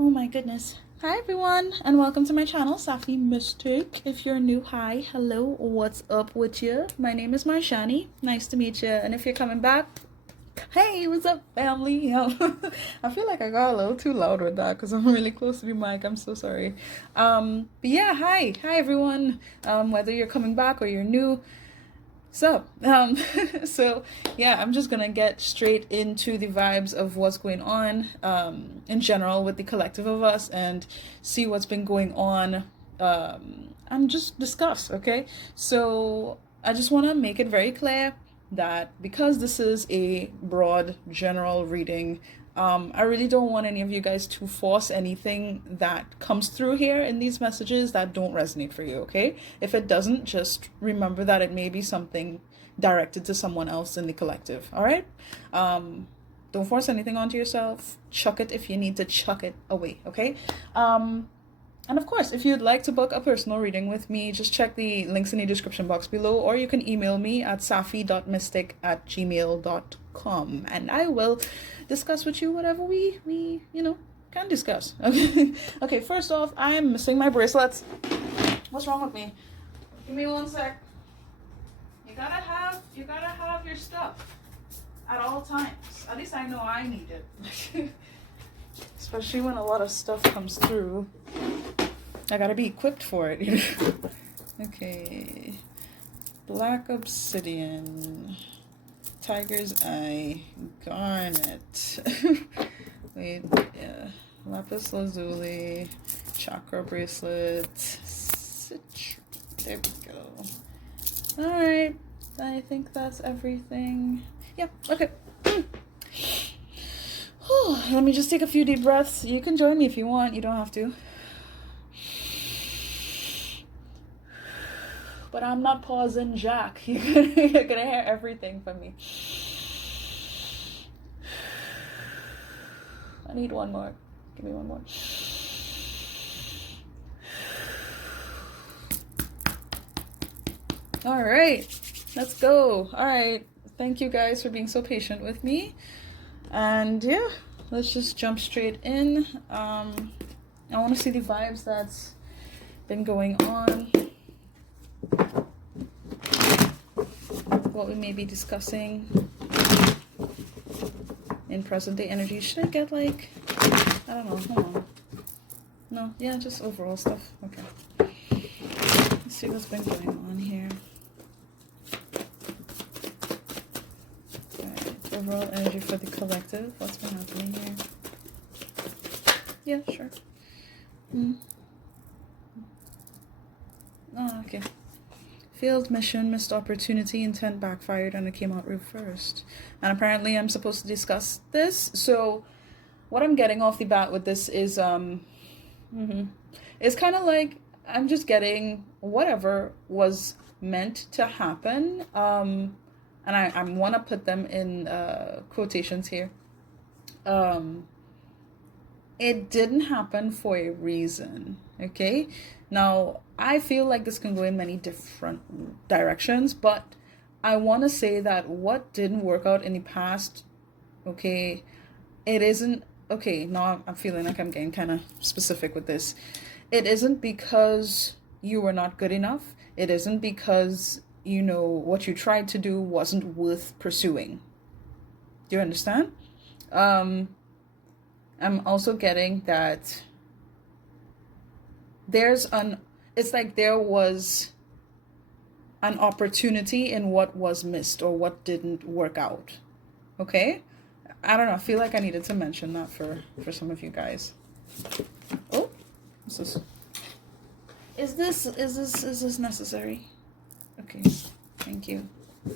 Oh my goodness. Hi everyone and welcome to my channel, Safi Mystic. If you're new, hi, hello, what's up with you? My name is Marshani. Nice to meet you. And if you're coming back, hey, what's up family? I feel like I got a little too loud with that because I'm really close to the mic. I'm so sorry. But yeah, hi everyone. Whether you're coming back or you're new, so, so yeah, I'm just gonna get straight into the vibes of what's going on, in general with the collective of us and see what's been going on, and just discuss, okay? So, I just want to make it very clear that because this is a broad general reading, I really don't want any of you guys to force anything that comes through here in these messages that don't resonate for you, okay? If it doesn't, just remember that it may be something directed to someone else in the collective, all right? Don't force anything onto yourself. Chuck it if you need to chuck it away, okay? And of course, if you'd like to book a personal reading with me, just check the links in the description box below, or you can email me at safi.mystic@gmail.com, and I will discuss with you whatever we can discuss. Okay. Okay, first off, I'm missing my bracelets. What's wrong with me? Give me one sec. You gotta have your stuff at all times. At least I know I need it. Especially when a lot of stuff comes through. I gotta be equipped for it. Okay. Black obsidian. Tiger's eye. Garnet. Wait, yeah. Lapis lazuli. Chakra bracelet. There we go. Alright. I think that's everything. Yeah, okay. Let me just take a few deep breaths. You can join me if you want. You don't have to. But I'm not pausing Jack. You're gonna hear everything from me. I need one more. Give me one more. All right, let's go. All right, thank you guys for being so patient with me. And yeah, let's just jump straight in. I want to see the vibes that's been going on, what we may be discussing in present day energy. Should I get like, I don't know, hold on. No, yeah, just overall stuff. Okay. Let's see what's been going on here. Alright, overall energy for the collective. What's been happening here? Yeah, sure. Oh, okay. Failed mission, missed opportunity, intent backfired, and it came out reversed. And apparently I'm supposed to discuss this. So what I'm getting off the bat with this is it's kind of like I'm just getting whatever was meant to happen. And I want to put them in quotations here. It didn't happen for a reason, okay? Now, I feel like this can go in many different directions, but I want to say that what didn't work out in the past, okay, it isn't, okay, now I'm feeling like I'm getting kind of specific with this. It isn't because you were not good enough. It isn't because, what you tried to do wasn't worth pursuing. Do you understand? I'm also getting that it's like there was an opportunity in what was missed or what didn't work out. Okay? I don't know. I feel like I needed to mention that for some of you guys. Oh, what's this? Is this necessary? Okay. Thank you. All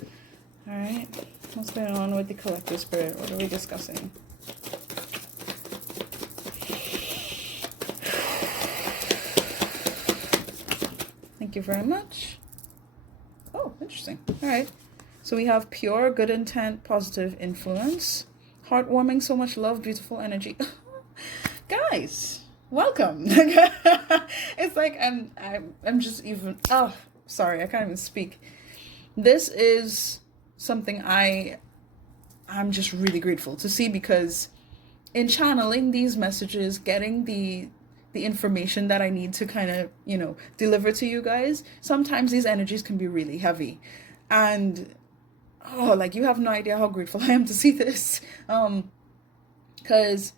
right. What's going on with the collective spirit? What are we discussing? Thank you very much. Oh, interesting. All right. So we have pure, good intent, positive influence, heartwarming, so much love, beautiful energy. Guys, welcome. It's like I'm just even. Oh, sorry, I can't even speak. This is something I'm just really grateful to see because in channeling these messages, getting the information that I need to kind of, deliver to you guys, sometimes these energies can be really heavy. And oh, like you have no idea how grateful I am to see this. Because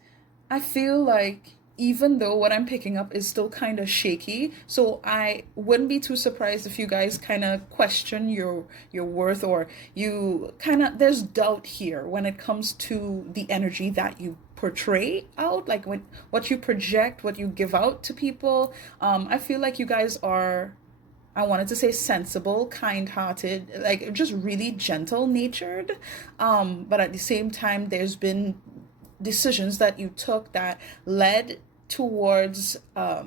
I feel like even though what I'm picking up is still kind of shaky, so I wouldn't be too surprised if you guys kind of question your worth, or you kind of, there's doubt here when it comes to the energy that you portray out, like when what you project, what you give out to people. I feel like you guys are, I wanted to say sensible, kind-hearted, like just really gentle natured. But at the same time, there's been decisions that you took that led towards, I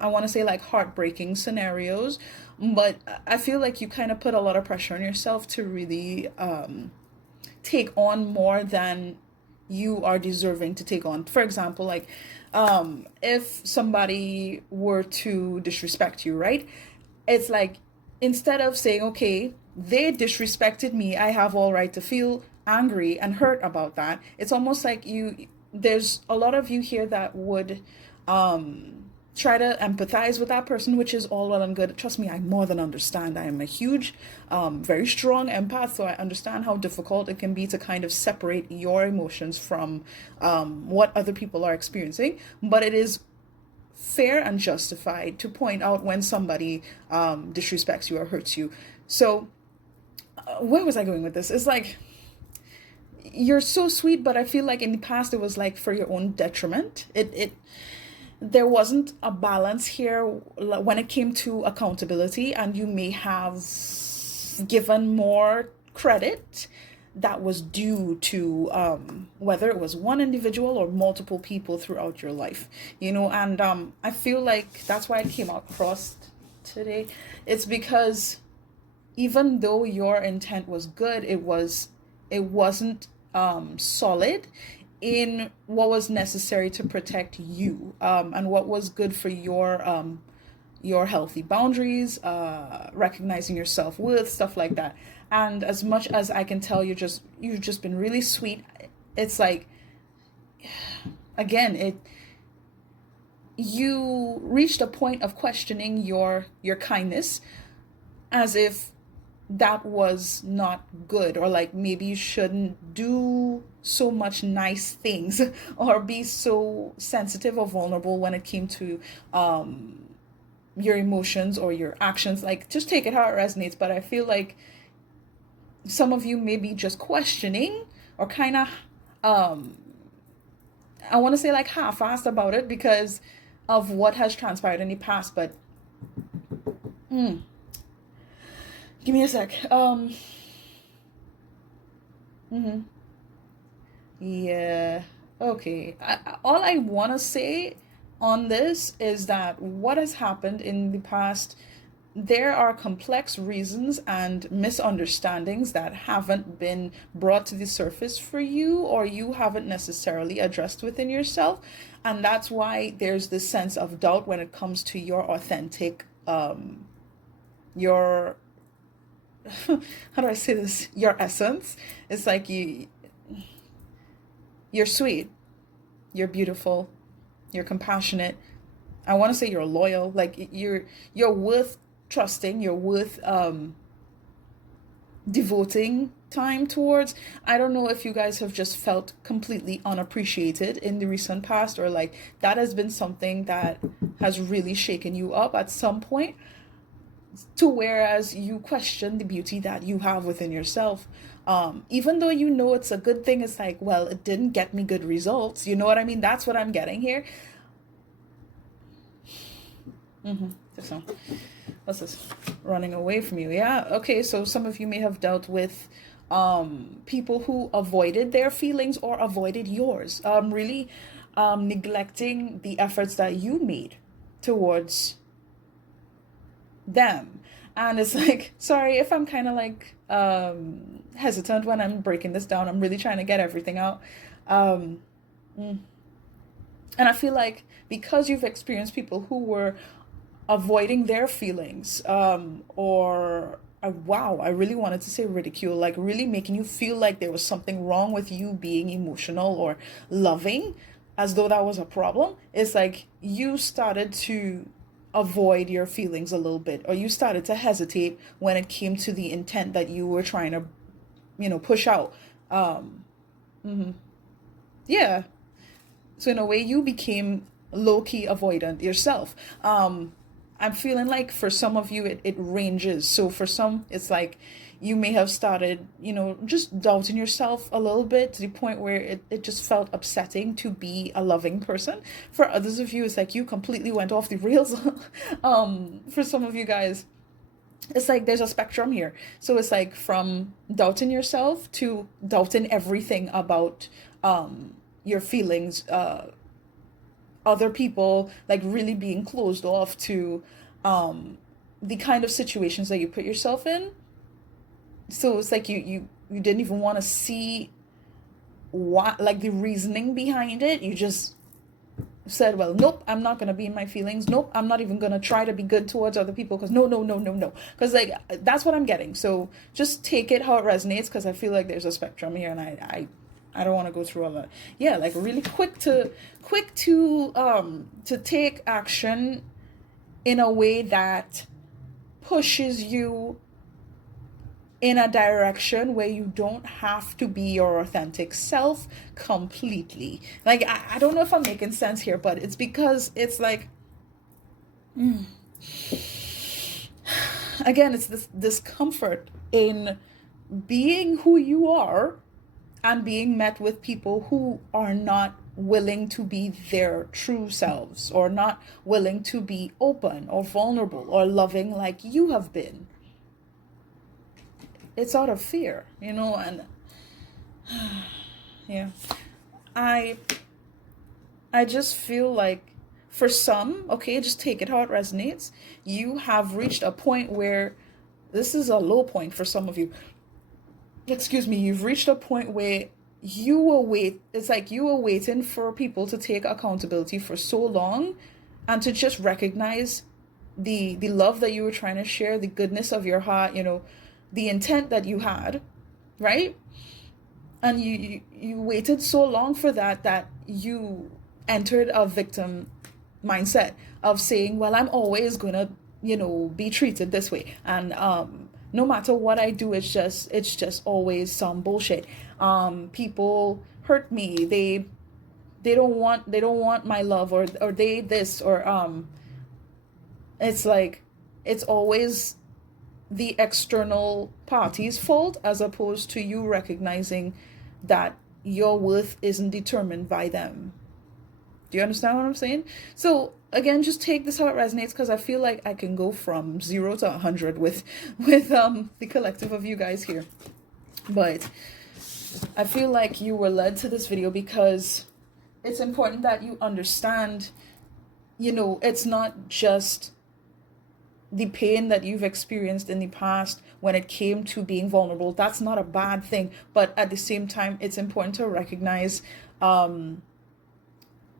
want to say like heartbreaking scenarios. But I feel like you kind of put a lot of pressure on yourself to really take on more than you are deserving to take on. For example, like if somebody were to disrespect you, right? It's like, instead of saying, okay, they disrespected me, I have all right to feel angry and hurt about that. It's almost like there's a lot of you here that would try to empathize with that person, which is all well and good. Trust me, I more than understand. I am a huge, very strong empath, so I understand how difficult it can be to kind of separate your emotions from what other people are experiencing. But it is fair and justified to point out when somebody disrespects you or hurts you. So where was I going with this? It's like, you're so sweet, but I feel like in the past it was like for your own detriment. It there wasn't a balance here when it came to accountability, and you may have given more credit that was due to whether it was one individual or multiple people throughout your life, and I feel like that's why it came out across today. It's because even though your intent was good, it wasn't solid in what was necessary to protect you, and what was good for your healthy boundaries, recognizing your self-worth, stuff like that. And as much as I can tell, you've just been really sweet. It's like, again, you reached a point of questioning your kindness, as if that was not good, or like maybe you shouldn't do so much nice things or be so sensitive or vulnerable when it came to your emotions or your actions. Like, just take it how it resonates. But I feel like some of you may be just questioning, or kind of I want to say like half-assed about it because of what has transpired in the past. But give me a sec. Yeah. Okay. All I want to say on this is that what has happened in the past, there are complex reasons and misunderstandings that haven't been brought to the surface for you, or you haven't necessarily addressed within yourself. And that's why there's this sense of doubt when it comes to your authentic, your, how do I say this? Your essence. It's like you're sweet, you're beautiful, you're compassionate. I want to say you're loyal. Like you're worth trusting. You're worth devoting time towards. I don't know if you guys have just felt completely unappreciated in the recent past, or like that has been something that has really shaken you up at some point, to whereas you question the beauty that you have within yourself. Even though it's a good thing, it's like, well, it didn't get me good results. You know what I mean? That's what I'm getting here. So, what's this? Running away from you. Yeah. Okay. So some of you may have dealt with people who avoided their feelings or avoided yours. Really neglecting the efforts that you made towards them. And it's like, sorry if I'm kind of like hesitant when I'm breaking this down. I'm really trying to get everything out. And I feel like because you've experienced people who were avoiding their feelings, or wow, I really wanted to say ridicule, like really making you feel like there was something wrong with you being emotional or loving, as though that was a problem. It's like you started to avoid your feelings a little bit, or you started to hesitate when it came to the intent that you were trying to, push out. Um, yeah. So in a way, you became low key avoidant yourself. I'm feeling like for some of you, it ranges. So for some, it's like you may have started, just doubting yourself a little bit to the point where it just felt upsetting to be a loving person. For others of you, it's like you completely went off the rails. For some of you guys, it's like there's a spectrum here. So it's like from doubting yourself to doubting everything about your feelings, other people, like really being closed off to the kind of situations that you put yourself in. So it's like you didn't even want to see what, like, the reasoning behind it. You just said, well, nope, I'm not going to be in my feelings. Nope, I'm not even going to try to be good towards other people, because no, no, no, no, no. Because like that's what I'm getting. So just take it how it resonates, because I feel like there's a spectrum here, and I don't want to go through all that. Yeah, like really quick to take action in a way that pushes you in a direction where you don't have to be your authentic self completely. Like, I don't know if I'm making sense here, but it's because it's like, again, it's this discomfort in being who you are and being met with people who are not willing to be their true selves, or not willing to be open or vulnerable or loving like you have been. It's out of fear, and yeah. I just feel like for some, okay, just take it how it resonates. You have reached a point where this is a low point for some of you. Excuse me, you've reached a point where it's like you were waiting for people to take accountability for so long, and to just recognize the love that you were trying to share, the goodness of your heart, the intent that you had, right? And you waited so long for that you entered a victim mindset of saying, well, I'm always gonna, be treated this way, and no matter what I do, it's just always some bullshit. People hurt me. They don't want my love, or they this, or it's like it's always the external party's fault, as opposed to you recognizing that your worth isn't determined by them. Do you understand what I'm saying? So again, just take this how it resonates, because I feel like I can go from 0 to 100 with the collective of you guys here. But I feel like you were led to this video because it's important that you understand, it's not just the pain that you've experienced in the past when it came to being vulnerable. That's not a bad thing. But at the same time, it's important to recognize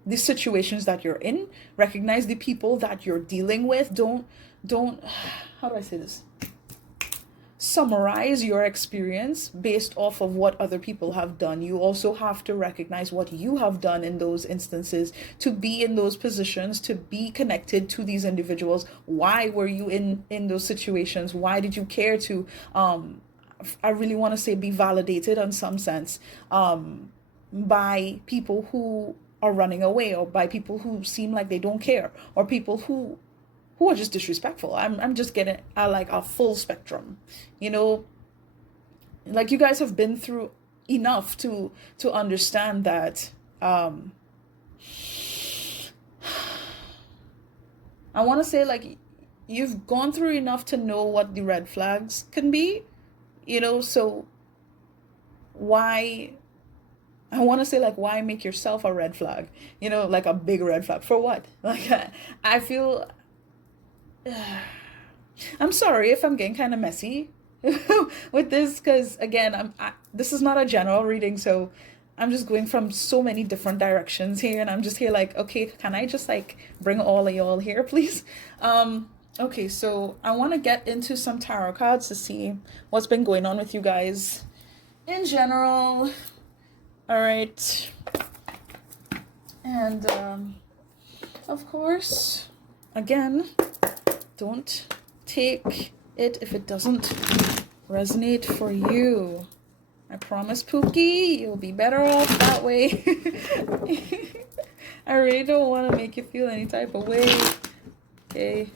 the situations that you're in, recognize the people that you're dealing with. Don't, how do I say this? Summarize your experience based off of what other people have done. You also have to recognize what you have done in those instances to be in those positions, to be connected to these individuals. Why were you in those situations? Why did you care to, I really want to say, be validated in some sense by people who are running away, or by people who seem like they don't care, or people who are just disrespectful. I'm just getting like a full spectrum, like you guys have been through enough to understand that I want to say, like, you've gone through enough to know what the red flags can be, so why, I want to say, like, why make yourself a red flag, like a big red flag for what? Like, I feel I'm sorry if I'm getting kind of messy with this, because again, this is not a general reading, so I'm just going from so many different directions here, and I'm just here like, okay, can I just like bring all of y'all here, please? Okay, so I want to get into some tarot cards to see what's been going on with you guys in general. All right. And of course, again, don't take it if it doesn't resonate for you. I promise, Pookie, you'll be better off that way. I really don't want to make you feel any type of way. Okay,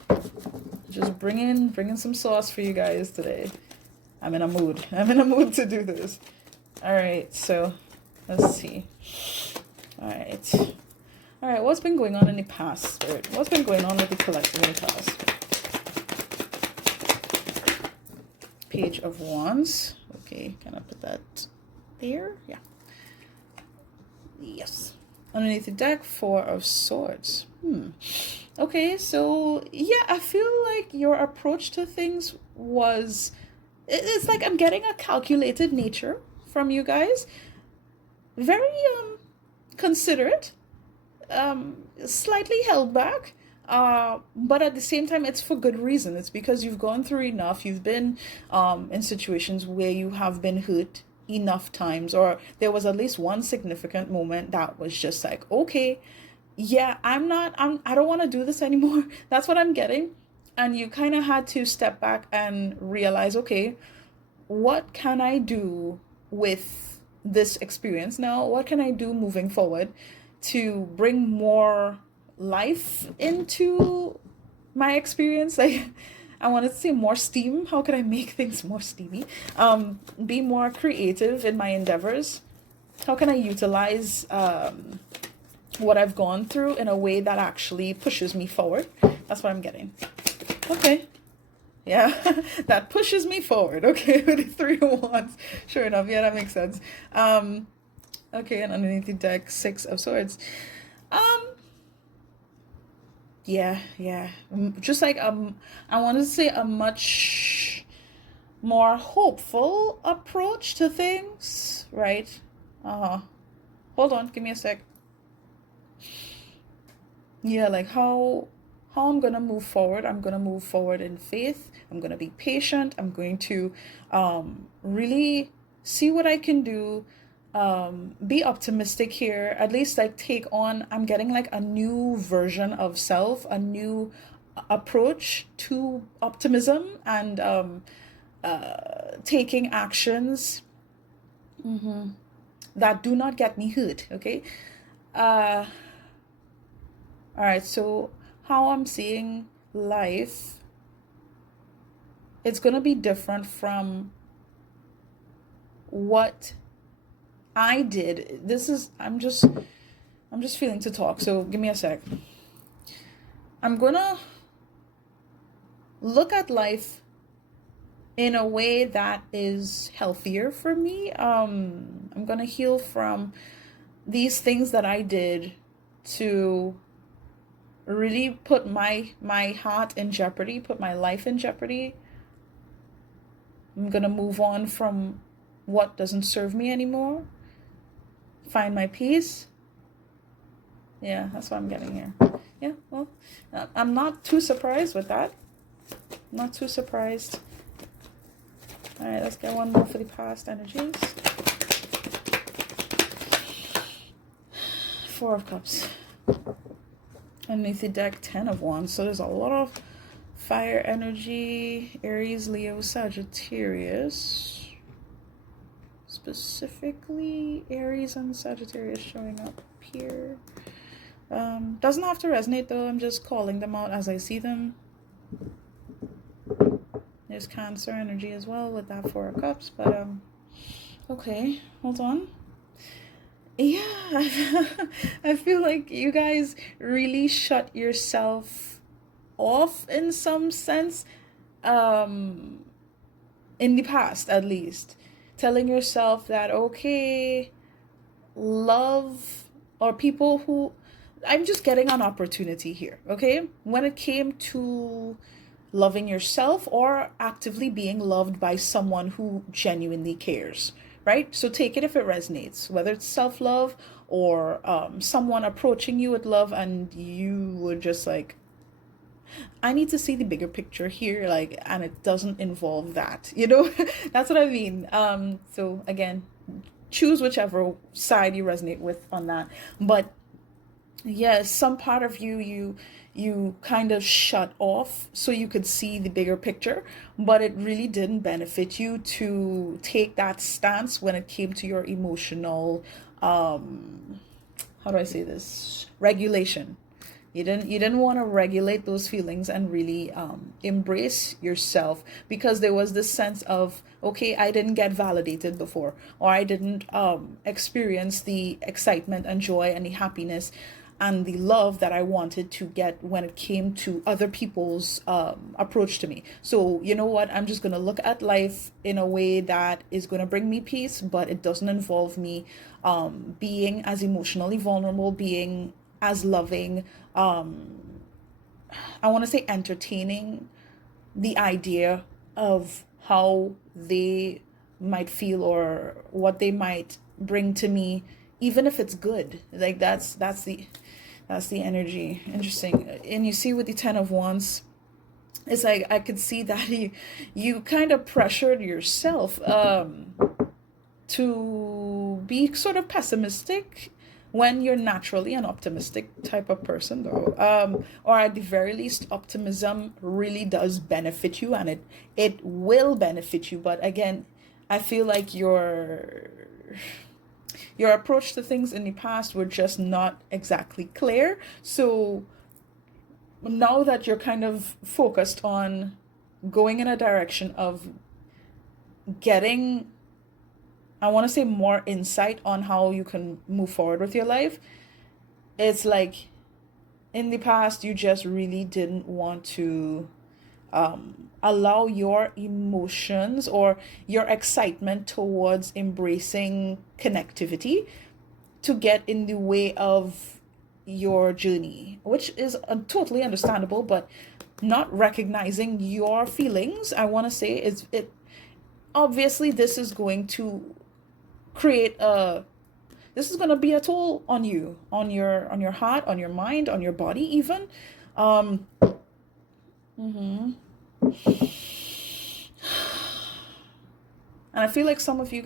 just bringing some sauce for you guys today. I'm in a mood. I'm in a mood to do this. All right, so let's see. All right. What's been going on in the past, Spirit? What's been going on with the collective in the past? Page of Wands. Okay, can I put that there? Yeah. Yes. Underneath the deck, Four of Swords. Okay, so yeah, I feel like your approach to things was, it's like I'm getting a calculated nature from you guys. Very considerate, slightly held back, but at the same time it's for good reason. It's because you've gone through enough. You've been in situations where you have been hurt enough times, or there was at least one significant moment that was just like, okay, yeah, I don't want to do this anymore. That's what I'm getting. And you kind of had to step back and realize, okay, what can I do with this experience now? What can I do moving forward to bring more life into my experience? Like, I wanted to say more steam. How can I make things more steamy? Be more creative in my endeavors. How can I utilize what I've gone through in a way that actually pushes me forward? That's what I'm getting. Okay. Yeah, that pushes me forward. Okay, with the Three of Wands. Sure enough, yeah, that makes sense. Okay, and underneath the deck, Six of Swords. Yeah. Just like I wanted to say a much more hopeful approach to things, right? Hold on, give me a sec. Yeah, like how I'm gonna move forward. I'm gonna move forward in faith. I'm gonna be patient. I'm going to really see what I can do. Be optimistic here. At least like take on. I'm getting like a new version of self, a new approach to optimism and taking actions that do not get me hurt. Okay. All right, so how I'm seeing life, it's going to be different from what I did. I'm just feeling to talk. So give me a sec. I'm going to look at life in a way that is healthier for me. I'm going to heal from these things that I did to really put my heart in jeopardy, put my life in jeopardy. I'm gonna move on from what doesn't serve me anymore. Find my peace. Yeah, that's what I'm getting here. Yeah, well, I'm not too surprised with that. Not too surprised. All right, let's get one more for the past energies. Four of Cups. Underneath the deck, Ten of Wands. So there's a lot of fire energy. Aries, Leo, Sagittarius. Specifically, Aries and Sagittarius showing up here. Doesn't have to resonate though. I'm just calling them out as I see them. There's Cancer energy as well with that Four of Cups. But okay, hold on. Yeah, I feel like you guys really shut yourself off in some sense, in the past at least. Telling yourself that, okay, love or people who, I'm just getting an opportunity here, okay? When it came to loving yourself or actively being loved by someone who genuinely cares. Right? So take it if it resonates, whether it's self-love or someone approaching you with love and you were just like, I need to see the bigger picture here, like, and it doesn't involve that, you know. That's what I mean. So again, choose whichever side you resonate with on that. But yes, some part of you kind of shut off so you could see the bigger picture, but it really didn't benefit you to take that stance when it came to your emotional, how do I say this, regulation. You didn't want to regulate those feelings and really embrace yourself, because there was this sense of, okay, I didn't get validated before, or I didn't experience the excitement and joy and the happiness and the love that I wanted to get when it came to other people's approach to me. So you know what, I'm just going to look at life in a way that is going to bring me peace, but it doesn't involve me being as emotionally vulnerable, being as loving, I want to say entertaining the idea of how they might feel or what they might bring to me, even if it's good. Like that's the energy. Interesting. And you see with the Ten of Wands, it's like I could see that you kind of pressured yourself to be sort of pessimistic when you're naturally an optimistic type of person, though. Or at the very least, optimism really does benefit you, and it will benefit you. But again, I feel like your approach to things in the past were just not exactly clear. So now that you're kind of focused on going in a direction of getting, I want to say, more insight on how you can move forward with your life, it's like in the past you just really didn't want to allow your emotions or your excitement towards embracing connectivity to get in the way of your journey, which is totally understandable. But not recognizing your feelings, I want to say, is it obviously this is going to this is going to be a toll on you, on your heart, on your mind, on your body even. Mhm. And I feel like some of you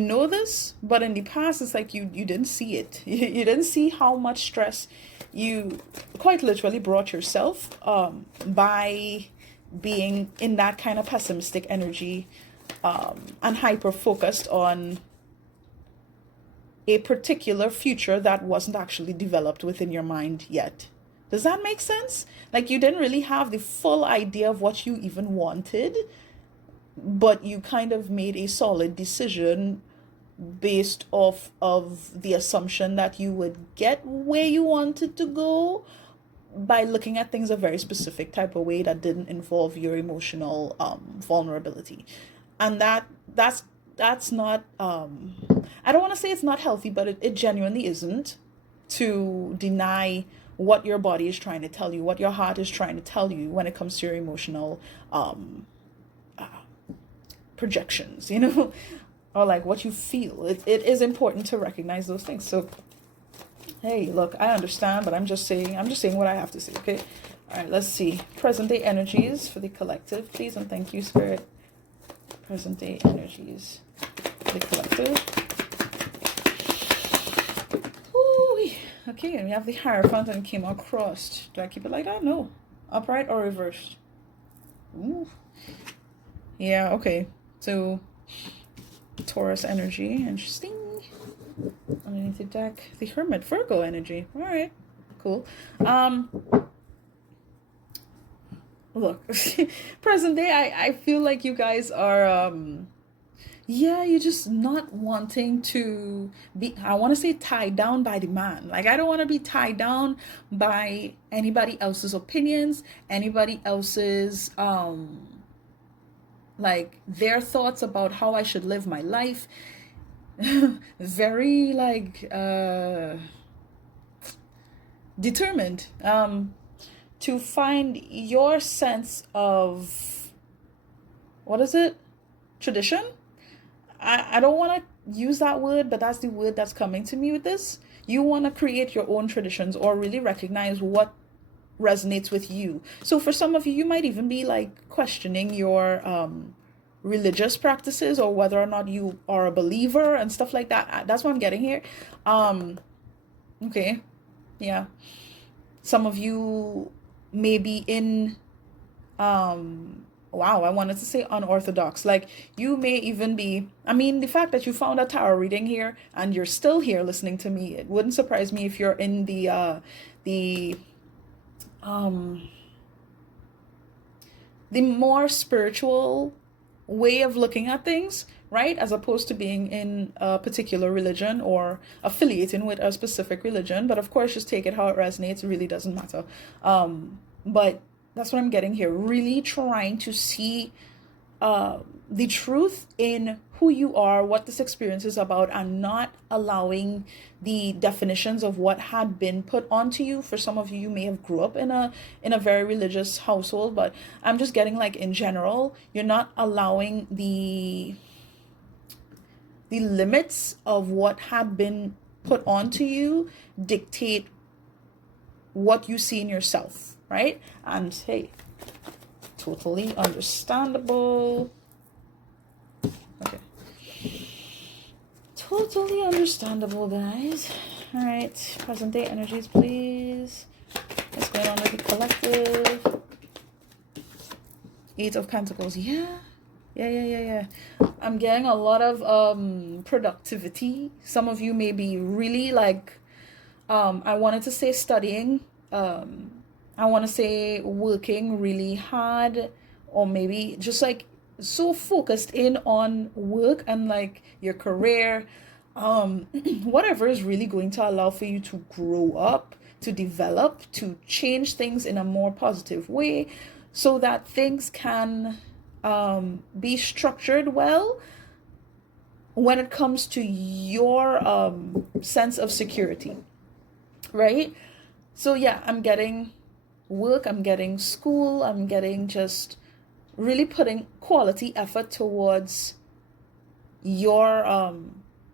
know this, but in the past it's like you didn't see it. You didn't see how much stress you quite literally brought yourself by being in that kind of pessimistic energy, and hyper focused on a particular future that wasn't actually developed within your mind yet. Does that make sense? Like you didn't really have the full idea of what you even wanted, but you kind of made a solid decision based off of the assumption that you would get where you wanted to go by looking at things a very specific type of way that didn't involve your emotional vulnerability. And that's not I don't want to say it's not healthy, but it genuinely isn't, to deny what your body is trying to tell you, what your heart is trying to tell you when it comes to your emotional projections, you know, or like what you feel. It is important to recognize those things. So hey, look, I understand, but I'm just saying what I have to say, okay? All right, let's see. Present day energies for the collective, please, and thank you, Spirit. Present day energies for the collective. Ooh, okay, and we have the Hierophant and it came out crossed. Do I keep it like that? No. Upright or reversed? Ooh. Yeah, okay. So Taurus energy, interesting. Underneath the deck, the Hermit, Virgo energy. All right, cool. Look, present day, I feel like you guys are you're just not wanting to be, I want to say, tied down by the man. Like, I don't want to be tied down by anybody else's opinions, anybody else's like their thoughts about how I should live my life. Very like determined to find your sense of, what is it, tradition. I don't want to use that word, but that's the word that's coming to me with this. You want to create your own traditions, or really recognize what resonates with you. So for some of you, you might even be like questioning your religious practices or whether or not you are a believer and stuff like that. That's what I'm getting here. Okay. Yeah. Some of you may be in wow, I wanted to say unorthodox. Like you may even be, I mean, the fact that you found a tarot reading here and you're still here listening to me, it wouldn't surprise me if you're in the um the more spiritual way of looking at things, right? As opposed to being in a particular religion or affiliating with a specific religion. But of course, just take it how it resonates. It really doesn't matter. But that's what I'm getting here. Really trying to see the truth in who you are, what this experience is about, and not allowing the definitions of what had been put onto you. For some of you, you may have grew up in a very religious household, but I'm just getting like in general, you're not allowing the limits of what had been put onto you dictate what you see in yourself, right? And hey, totally understandable. Okay. Totally understandable, guys. All right. Present day energies, please. What's going on with the collective? Eight of Pentacles. Yeah. I'm getting a lot of productivity. Some of you may be really like, I wanted to say studying. I want to say working really hard, or maybe just like so focused in on work and like your career, whatever is really going to allow for you to grow up, to develop, to change things in a more positive way so that things can be structured well when it comes to your sense of security, right? So yeah, I'm getting work, I'm getting school, I'm getting just really putting quality effort towards your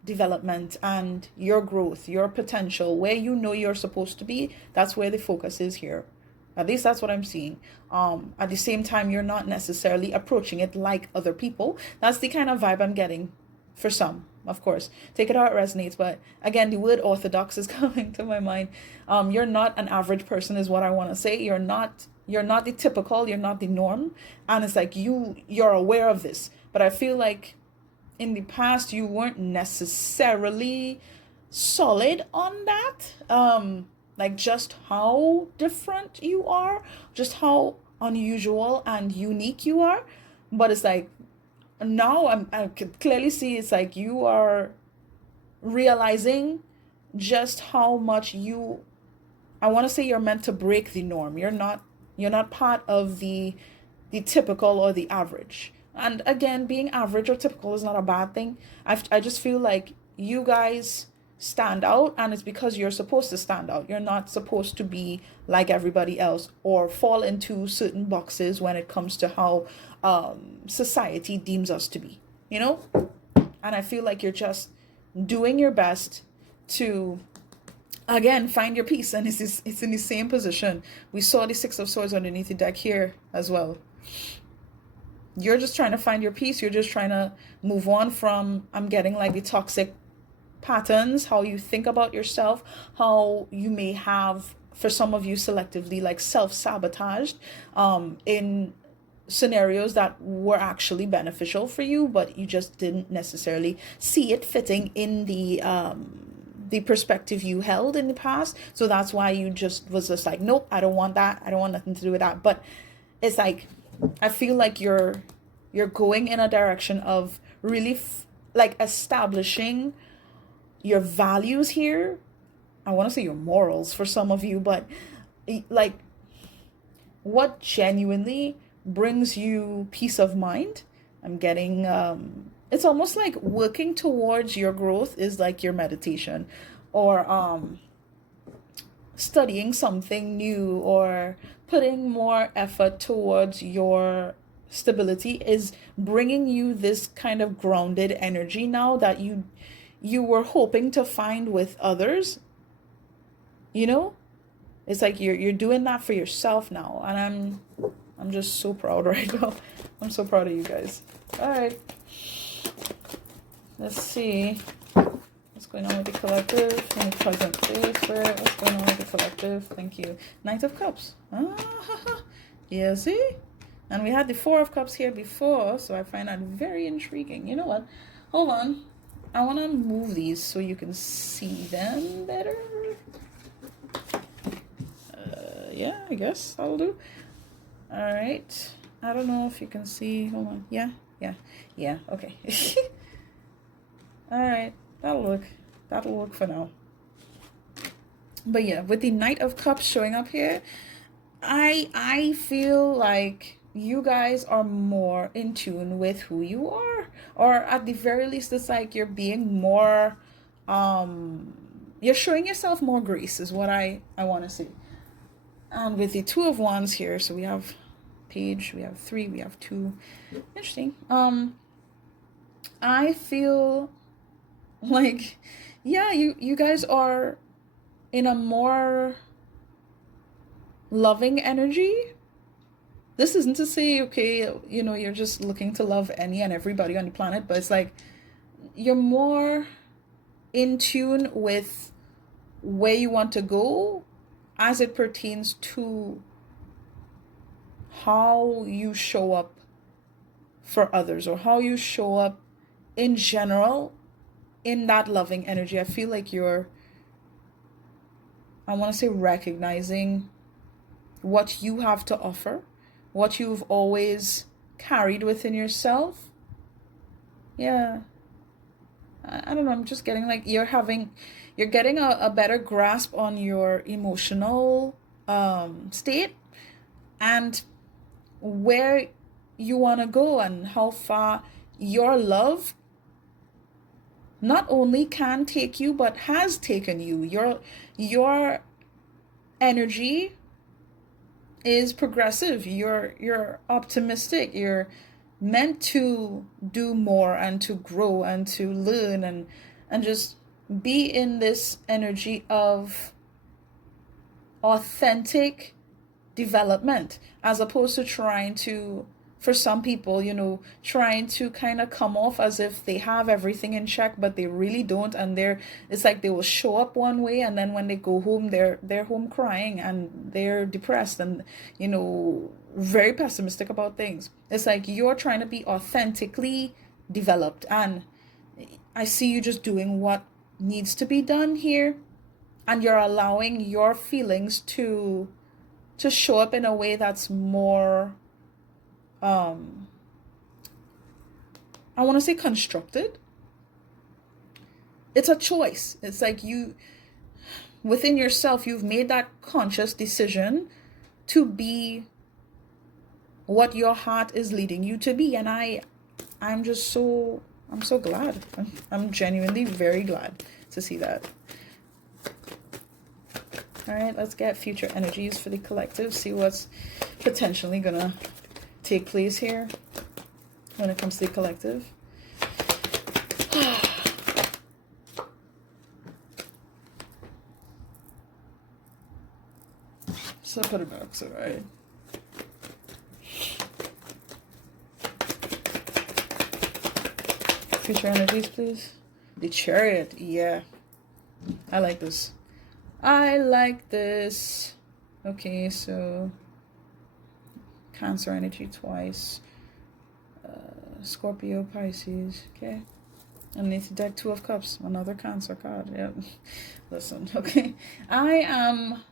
development and your growth, your potential, where you know you're supposed to be. That's where the focus is here. At least that's what I'm seeing. At the same time, you're not necessarily approaching it like other people. That's the kind of vibe I'm getting for some, of course. Take it how it resonates. But again, the word orthodox is coming to my mind. You're not an average person is what I want to say. You're not the typical, you're not the norm. And it's like you're aware of this. But I feel like in the past you weren't necessarily solid on that. Like just how different you are, just how unusual and unique you are. But it's like now I could clearly see it's like you are realizing just how much I want to say you're meant to break the norm. You're not part of the typical or the average. And again, being average or typical is not a bad thing. I just feel like you guys stand out, and it's because you're supposed to stand out. You're not supposed to be like everybody else or fall into certain boxes when it comes to how society deems us to be, you know? And I feel like you're just doing your best to again find your peace, and it's in the same position. We saw the Six of Swords underneath the deck here as well. You're just trying to find your peace. You're just trying to move on from, I'm getting like the toxic patterns, how you think about yourself, how you may have, for some of you selectively, like self-sabotaged in scenarios that were actually beneficial for you, but you just didn't necessarily see it fitting in the perspective you held in the past. So that's why you just was just like, nope, I don't want that. I don't want nothing to do with that. But it's like, I feel like you're going in a direction of really like establishing your values here. I want to say your morals for some of you, but like what genuinely brings you peace of mind. I'm getting it's almost like working towards your growth is like your meditation, or studying something new, or putting more effort towards your stability is bringing you this kind of grounded energy now that you were hoping to find with others. You know, It's like you're doing that for yourself now, and I'm just so proud right now. I'm so proud of you guys. All right, let's see what's going on with the collective. Any present place for it? What's going on with the collective? Thank you. Knight of Cups. Yeah, see? And we had the Four of Cups here before, so I find that very intriguing. You know what? Hold on. I want to move these so you can see them better. Yeah, I guess I'll do. All right. I don't know if you can see. Hold on. Yeah. Okay. All right. That'll work for now. But yeah, with the Knight of Cups showing up here, I feel like you guys are more in tune with who you are, or at the very least it's like you're being more you're showing yourself more grace is what I want to see. And with the Two of Wands here, so we have page, we have 3, we have 2. Interesting. I feel like, yeah, you guys are in a more loving energy. This isn't to say, okay, you know, you're just looking to love any and everybody on the planet, but it's like you're more in tune with where you want to go as it pertains to how you show up for others, or how you show up in general in that loving energy. I feel like you're, I want to say, recognizing what you have to offer, what you've always carried within yourself. Yeah. I don't know, I'm just getting like you're getting a better grasp on your emotional state and where you want to go and how far your love not only can take you but has taken you. Your energy is progressive. You're optimistic. You're meant to do more and to grow and to learn and just be in this energy of authentic development, as opposed to trying to, for some people, you know, trying to kind of come off as if they have everything in check, but they really don't. And it's like they will show up one way, and then when they go home, they're home crying and they're depressed and, you know, very pessimistic about things. It's like you're trying to be authentically developed, and I see you just doing what needs to be done here, and you're allowing your feelings to show up in a way that's more I want to say constructed. It's a choice. It's like you, within yourself, you've made that conscious decision to be what your heart is leading you to be. And I'm so glad. I'm genuinely very glad to see that. All right, let's get future energies for the collective. See what's potentially gonna take place here when it comes to the collective. So put it back, so right. Future energies, please. The Chariot, yeah. I like this. Okay, so Cancer energy twice. Scorpio, Pisces, okay. Underneath the deck, Two of Cups, another Cancer card. Yep. Listen, okay. I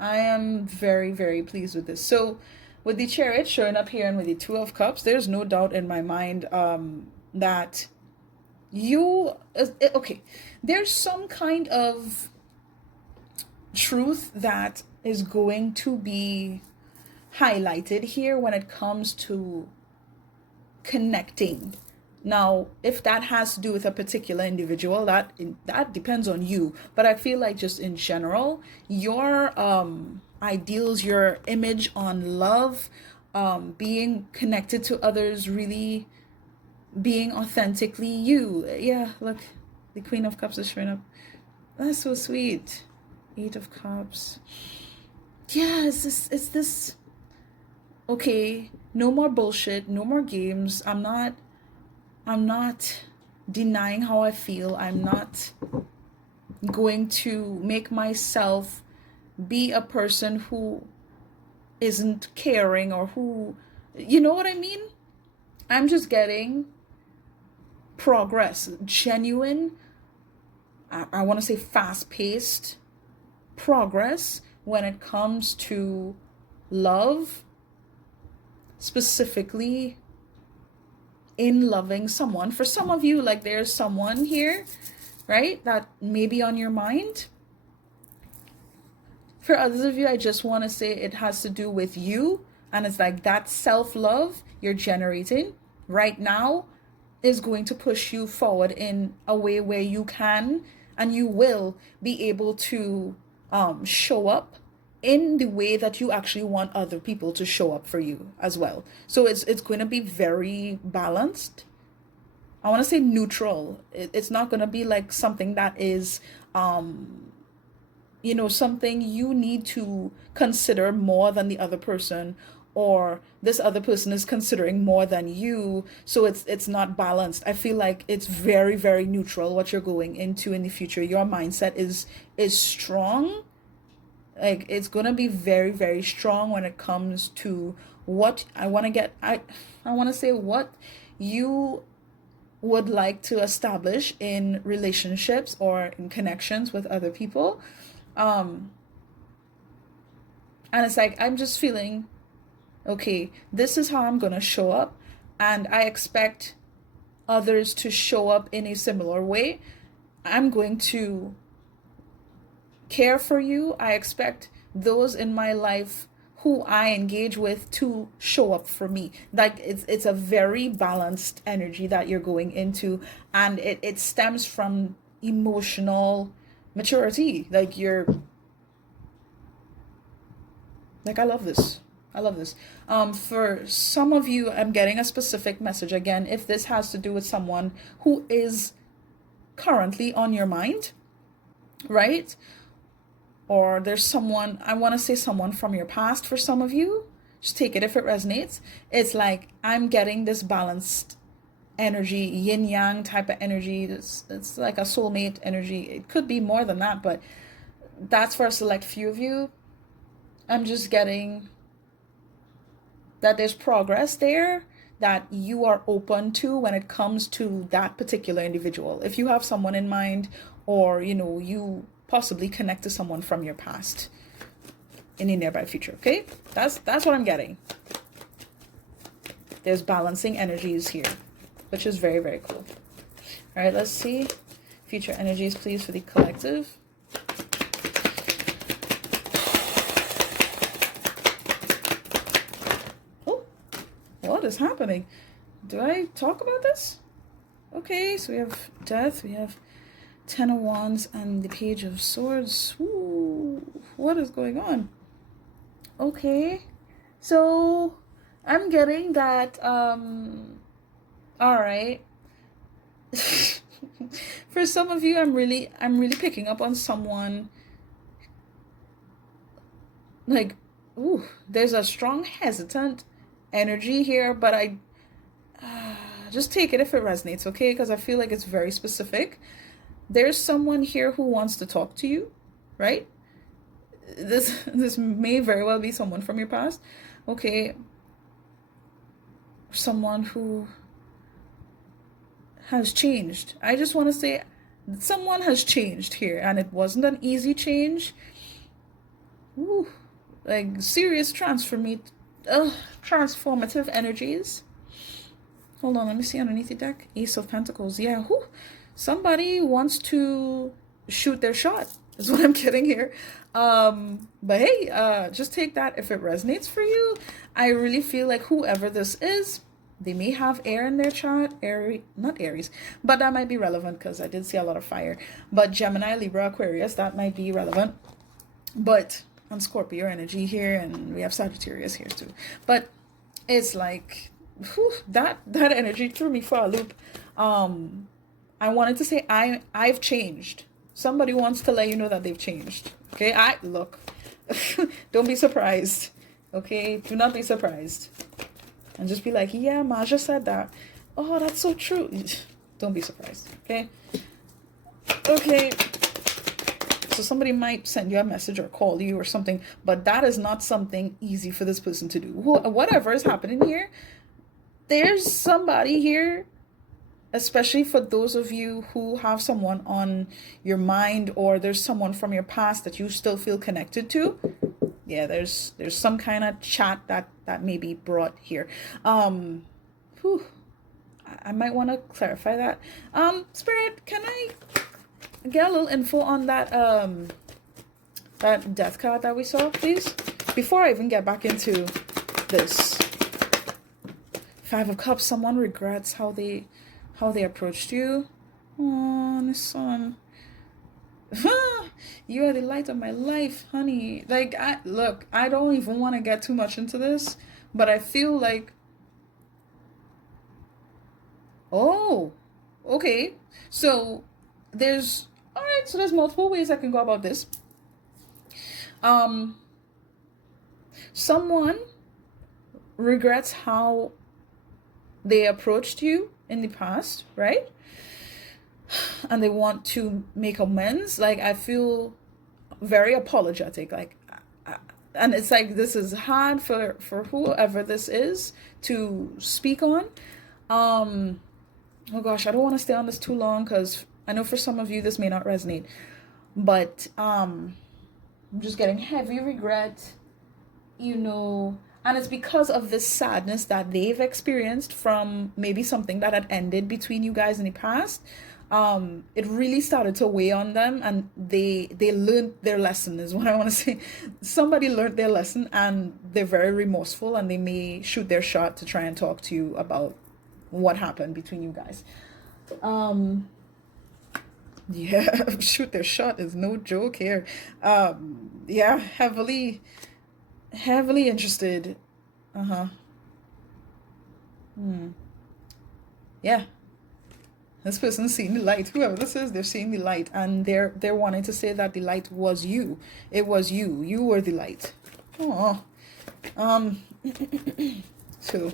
am very, very pleased with this. So with the Chariot showing up here and with the Two of Cups, there's no doubt in my mind that there's some kind of truth that is going to be highlighted here when it comes to connecting. Now, if that has to do with a particular individual, that depends on you. But I feel like just in general, your ideals, your image on love, being connected to others, really being authentically you. Yeah, look, the Queen of Cups is showing up. That's so sweet. 8 of Cups. yeah, it's this okay, no more bullshit, no more games. I'm not denying how I feel. I'm not going to make myself be a person who isn't caring or who, you know what I mean? I'm just getting progress, genuine, I want to say fast paced progress when it comes to love, specifically in loving someone. For some of you, like there's someone here, right, that may be on your mind. For others of you, I just want to say it has to do with you. And it's like that self love you're generating right now is going to push you forward in a way where you can and you will be able to show up in the way that you actually want other people to show up for you as well. So it's going to be very balanced. I want to say neutral. It's not going to be like something that is something you need to consider more than the other person, or this other person is considering more than you, so it's not balanced. I feel like it's very, very neutral what you're going into in the future. Your mindset is strong. Like it's gonna be very, very strong when it comes to what I want to get. I want to say what you would like to establish in relationships or in connections with other people. um and it's like I'm just feeling, okay, this is how I'm gonna show up, and I expect others to show up in a similar way. I'm going to care for you. I expect those in my life who I engage with to show up for me. Like it's a very balanced energy that you're going into, and it stems from emotional maturity. Like I love this. I love this. For some of you, I'm getting a specific message again. If this has to do with someone who is currently on your mind, right? Or there's someone, I want to say someone from your past for some of you. Just take it if it resonates. It's like I'm getting this balanced energy, yin yang type of energy. It's like a soulmate energy. It could be more than that, but that's for a select few of you. I'm just getting that there's progress there that you are open to when it comes to that particular individual. If you have someone in mind, or you possibly connect to someone from your past in the nearby future, okay? That's what I'm getting. There's balancing energies here, which is very, very cool. All right, let's see. Future energies, please, for the collective. What is happening? Do I talk about this? Okay, so we have death, we have 10 of Wands, and the Page of Swords. Ooh, what is going on? Okay, so I'm getting that, all right. For some of you, I'm really picking up on someone, like, ooh, there's a strong hesitant energy here, but I just take it if it resonates, okay? Because I feel like it's very specific. There's someone here who wants to talk to you, right? This may very well be someone from your past, okay? Someone who has changed. I just want to say someone has changed here, and it wasn't an easy change. Ooh, like serious transformative energies. Hold on, let me see underneath the deck. Ace of Pentacles. Yeah, somebody wants to shoot their shot is what I'm getting here. But hey, just take that if it resonates for you. I really feel like whoever this is, they may have air in their chart. Not Aries, but that might be relevant because I did see a lot of fire. But Gemini, Libra, Aquarius, that might be relevant. But on Scorpio energy here, and we have Sagittarius here too. But it's like, whew, that energy threw me for a loop. I wanted to say I've changed. Somebody wants to let you know that they've changed. Okay, Don't be surprised. Okay? Do not be surprised. And just be like, yeah, Maja said that. Oh, that's so true. Don't be surprised. Okay? Okay. So somebody might send you a message or call you or something, but that is not something easy for this person to do. Whatever is happening here, there's somebody here, especially for those of you who have someone on your mind, or there's someone from your past that you still feel connected to. Yeah, there's some kind of chat that may be brought here. Whew, I might want to clarify that. Spirit, can I get a little info on that that death card that we saw, please, before I even get back into this? Five of Cups. Someone regrets how they approached you. Oh, this son. You are the light of my life, honey. Like, I don't even want to get too much into this, but I feel like, oh, okay. So there's multiple ways I can go about this. Someone regrets how they approached you in the past, right? And they want to make amends. Like, I feel very apologetic. Like, and it's like, this is hard for whoever this is to speak on. Oh gosh, I don't want to stay on this too long, because I know for some of you this may not resonate, but I'm just getting heavy regret, and it's because of this sadness that they've experienced from maybe something that had ended between you guys in the past. It really started to weigh on them, and they learned their lesson, is what I want to say. Somebody learned their lesson, and they're very remorseful, and they may shoot their shot to try and talk to you about what happened between you guys. Yeah, shoot their shot is no joke here. Yeah, heavily interested. Yeah, this person's seeing the light. Whoever this is, they're seeing the light, and they're wanting to say that the light was you. It was you. You were the light. Oh, so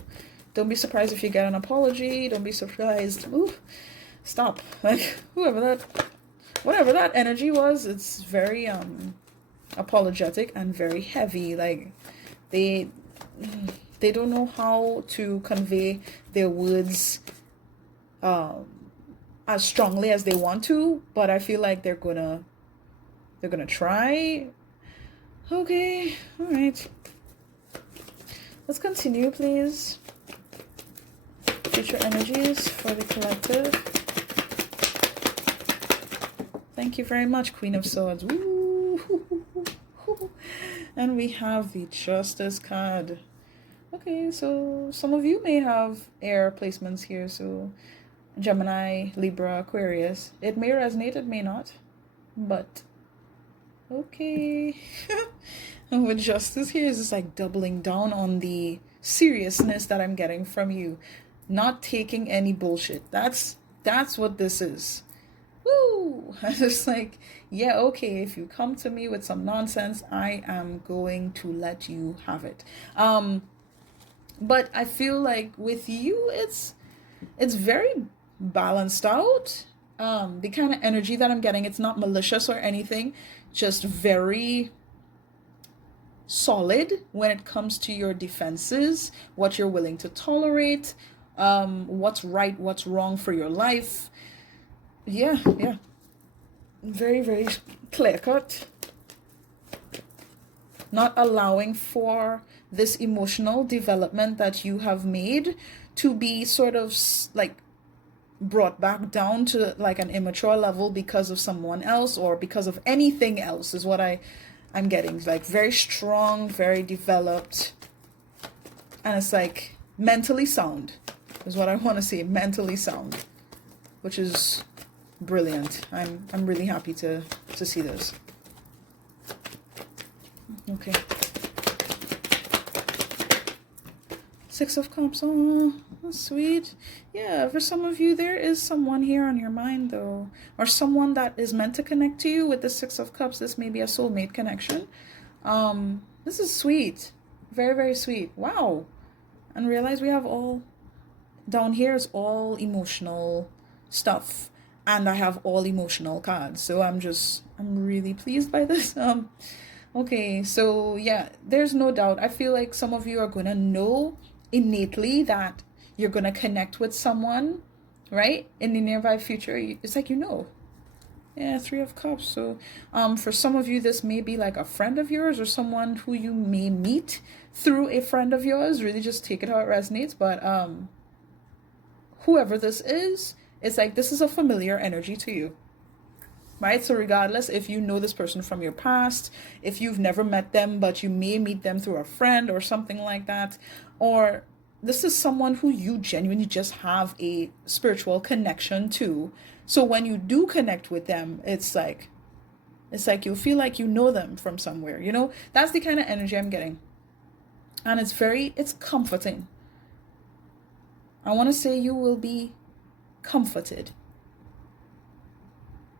don't be surprised if you get an apology. Don't be surprised. Ooh, stop. Like, whatever that energy was, it's very apologetic and very heavy. Like, they don't know how to convey their words as strongly as they want to, but I feel like they're gonna try. Okay, all right. Let's continue, please. Future energies for the collective. Thank you very much, Queen of Swords. Woo. And we have the Justice card. Okay, so some of you may have air placements here, so Gemini, Libra, Aquarius. It may resonate, it may not, but okay. And with Justice here is just like doubling down on the seriousness that I'm getting from you, not taking any bullshit. That's what this is. Woo! I'm just like, yeah, okay, if you come to me with some nonsense, I am going to let you have it. But I feel like with you, it's very balanced out. The kind of energy that I'm getting, it's not malicious or anything, just very solid when it comes to your defenses, what you're willing to tolerate, what's right, what's wrong for your life. Yeah. Very, very clear cut. Not allowing for this emotional development that you have made to be sort of like brought back down to like an immature level because of someone else or because of anything else, is what I'm getting. Like, very strong, very developed, and it's like mentally sound is what I want to say. Mentally sound, which is brilliant. I'm really happy to see this. Okay. Six of Cups. Oh, that's sweet. Yeah, for some of you, there is someone here on your mind, though, or someone that is meant to connect to you with the Six of Cups. This may be a soulmate connection. This is sweet. Very, very sweet. Wow. And realize we have all down here is all emotional stuff. And I have all emotional cards. So I'm really pleased by this. Okay, so yeah, there's no doubt. I feel like some of you are gonna know innately that you're gonna connect with someone, right? In the nearby future. It's like you know. Yeah, Three of Cups. So, for some of you, this may be like a friend of yours or someone who you may meet through a friend of yours. Really, just take it how it resonates. But whoever this is, it's like this is a familiar energy to you, right? So regardless if you know this person from your past, if you've never met them, but you may meet them through a friend or something like that, or this is someone who you genuinely just have a spiritual connection to. So when you do connect with them, it's like you feel like you know them from somewhere, you know? That's the kind of energy I'm getting. And it's comforting. I want to say you will be comforted.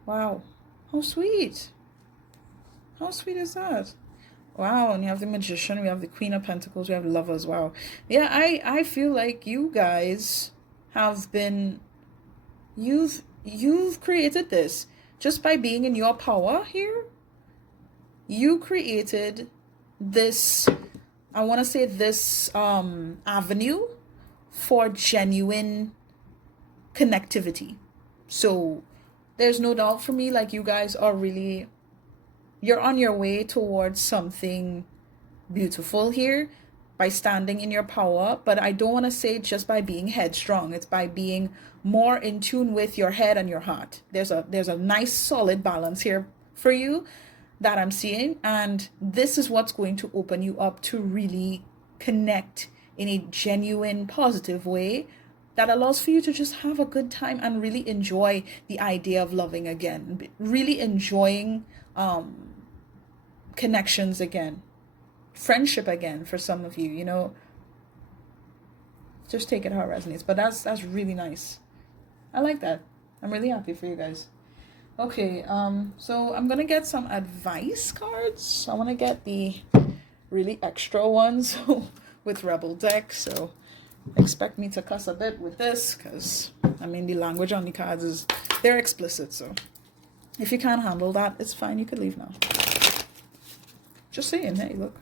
Wow. How sweet. How sweet is that? Wow, and you have the Magician, we have the Queen of Pentacles, we have Lovers. Wow. Yeah, I feel like you guys have been you've created this just by being in your power here. You created this, I want to say this avenue for genuine connectivity. So there's no doubt for me, like you guys are really, you're on your way towards something beautiful here by standing in your power. But I don't want to say just by being headstrong. It's by being more in tune with your head and your heart. There's a nice solid balance here for you that I'm seeing, and this is what's going to open you up to really connect in a genuine positive way that allows for you to just have a good time and really enjoy the idea of loving again, really enjoying connections again, friendship again for some of you, you know. Just take it how it resonates. But that's really nice. I like that. I'm really happy for you guys. Okay, so I'm gonna get some advice cards. I want to get the really extra ones with Rebel deck, so expect me to cuss a bit with this, because I mean the language on the cards they're explicit. So if you can't handle that, it's fine, you could leave now. Just saying. Hey, look,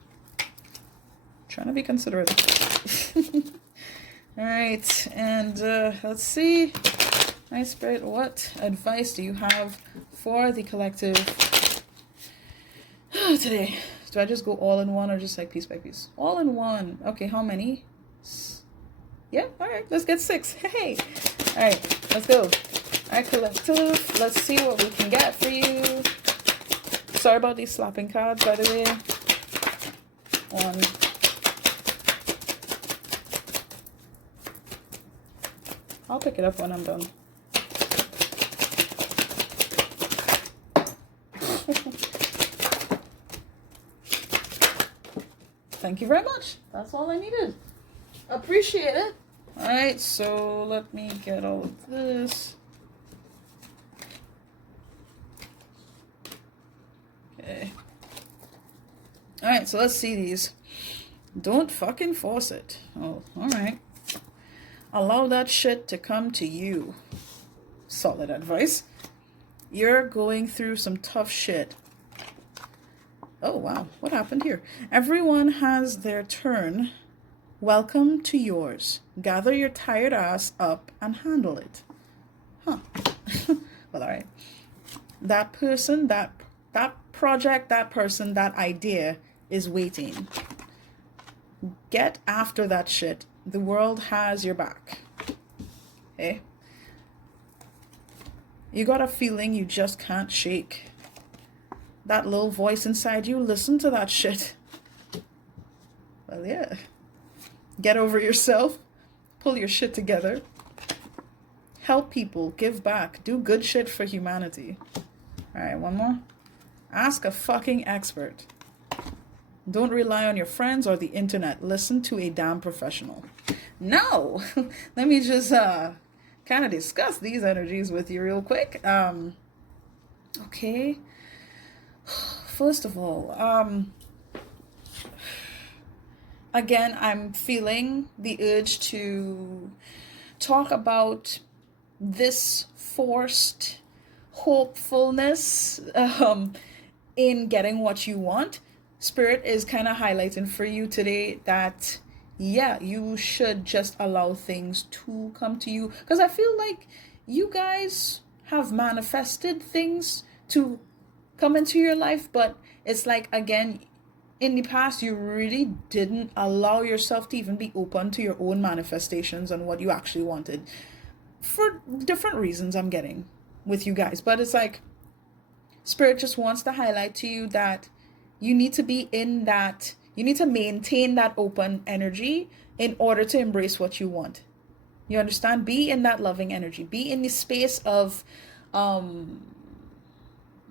trying to be considerate. All right, and let's see. Nice Spirit, what advice do you have for the collective today? Do I just go all in one or just like piece by piece? All in one. Okay, how many? Yeah, all right, let's get 6. Hey, all right, let's go. All right, collective, let's see what we can get for you. Sorry about these slapping cards, by the way. I'll pick it up when I'm done. Thank you very much. That's all I needed. Appreciate it. All right, so let me get all of this. Okay. All right, so let's see these. Don't fucking force it. Oh, all right. Allow that shit to come to you. Solid advice. You're going through some tough shit. Oh, wow. What happened here? Everyone has their turn. Welcome to yours. Gather your tired ass up and handle it. Huh. Well, all right. That person, that project, that person, that idea is waiting. Get after that shit. The world has your back. Okay? You got a feeling you just can't shake. That little voice inside you, listen to that shit. Well, yeah. Get over yourself. Pull your shit together. Help people. Give back. Do good shit for humanity. Alright, one more. Ask a fucking expert. Don't rely on your friends or the internet. Listen to a damn professional. Now, let me just kind of discuss these energies with you real quick. Okay. First of all, again, I'm feeling the urge to talk about this forced hopefulness in getting what you want. Spirit is kind of highlighting for you today that, yeah, you should just allow things to come to you. Because I feel like you guys have manifested things to come into your life, but it's like, again, in the past, you really didn't allow yourself to even be open to your own manifestations and what you actually wanted for different reasons I'm getting with you guys. But it's like, Spirit just wants to highlight to you that you need to be in that, you need to maintain that open energy in order to embrace what you want. You understand? Be in that loving energy. Be in the space of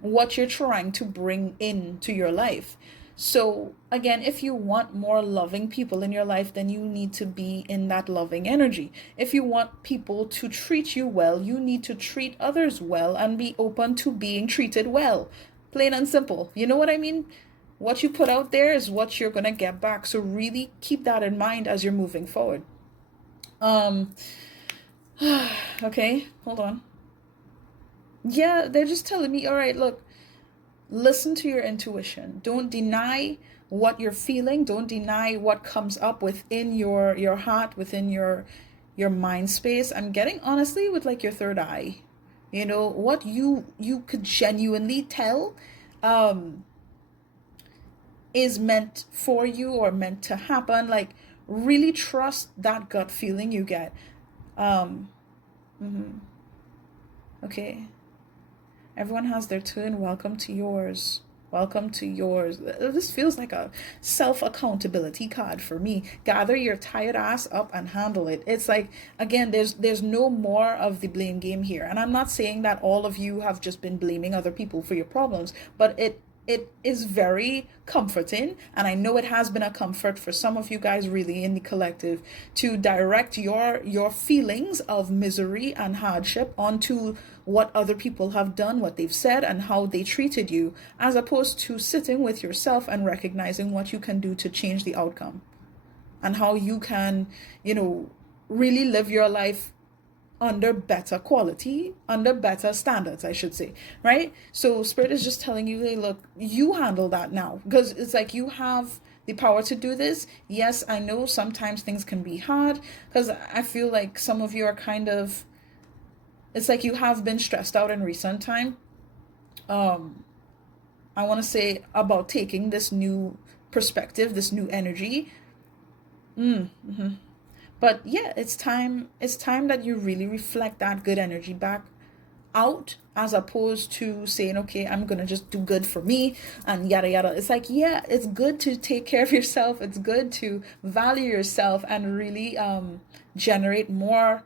what you're trying to bring into your life. So again, if you want more loving people in your life, then you need to be in that loving energy. If you want people to treat you well, you need to treat others well and be open to being treated well. Plain and simple. You know what I mean? What you put out there is what you're going to get back. So really keep that in mind as you're moving forward. Okay, hold on. Yeah, they're just telling me, all right, look, listen to your intuition. Don't deny what you're feeling. Don't deny what comes up within your heart, within your mind space. I'm getting, honestly, with like your third eye. You know, what you could genuinely tell is meant for you or meant to happen. Like, really trust that gut feeling you get. Um okay. Everyone has their turn. Welcome to yours. Welcome to yours. This feels like a self-accountability card for me. Gather your tired ass up and handle it. It's like, again, there's no more of the blame game here. And I'm not saying that all of you have just been blaming other people for your problems, but it is very comforting, and I know it has been a comfort for some of you guys really in the collective to direct your feelings of misery and hardship onto what other people have done, what they've said, and how they treated you, as opposed to sitting with yourself and recognizing what you can do to change the outcome and how you can, really live your life under better quality, under better standards, I should say, right? So Spirit is just telling you, hey, look, you handle that now, because it's like you have the power to do this. Yes, I know sometimes things can be hard, because I feel like some of you are kind of, it's like you have been stressed out in recent time. I want to say about taking this new perspective, this new energy. But yeah, it's time that you really reflect that good energy back out, as opposed to saying, okay, I'm gonna just do good for me and yada yada. It's like, yeah, it's good to take care of yourself. It's good to value yourself and really generate more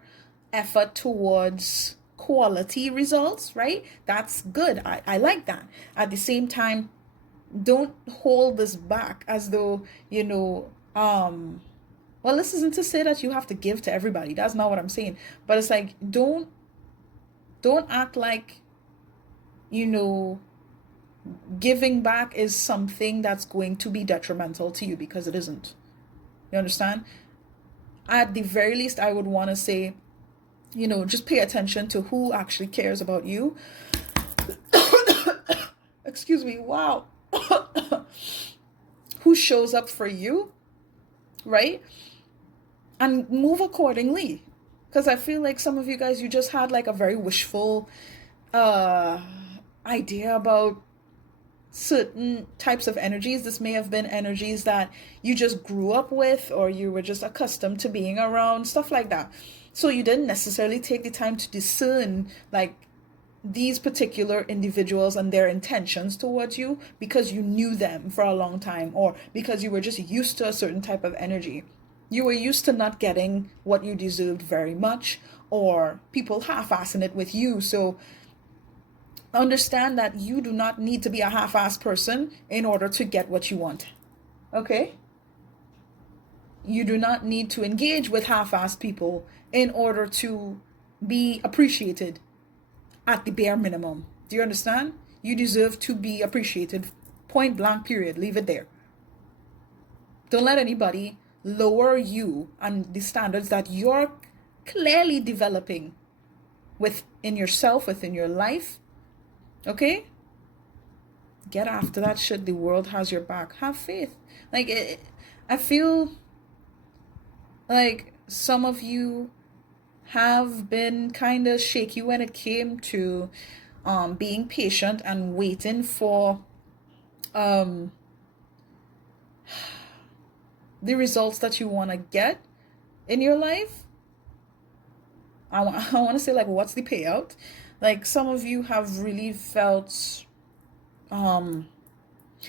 effort towards quality results, right? That's good. I like that. At the same time, don't hold this back as though, well, this isn't to say that you have to give to everybody. That's not what I'm saying. But it's like, don't act like, giving back is something that's going to be detrimental to you, because it isn't. You understand? At the very least, I would want to say, just pay attention to who actually cares about you. Excuse me. Wow. Who shows up for you, right? And move accordingly. Because I feel like some of you guys, you just had like a very wishful idea about certain types of energies. This may have been energies that you just grew up with, or you were just accustomed to being around, stuff like that. So you didn't necessarily take the time to discern like these particular individuals and their intentions towards you, because you knew them for a long time, or because you were just used to a certain type of energy. You were used to not getting what you deserved very much, or people half-assing it with you. So understand that you do not need to be a half-assed person in order to get what you want. Okay? You do not need to engage with half-assed people in order to be appreciated at the bare minimum. Do you understand? You deserve to be appreciated. Point blank, period. Leave it there. Don't let anybody lower you and the standards that you're clearly developing within yourself, within your life, okay? Get after that shit. The world has your back. Have faith. I feel like some of you have been kind of shaky when it came to being patient and waiting for the results that you want to get in your life. I want to say, like, what's the payout? Like, some of you have really felt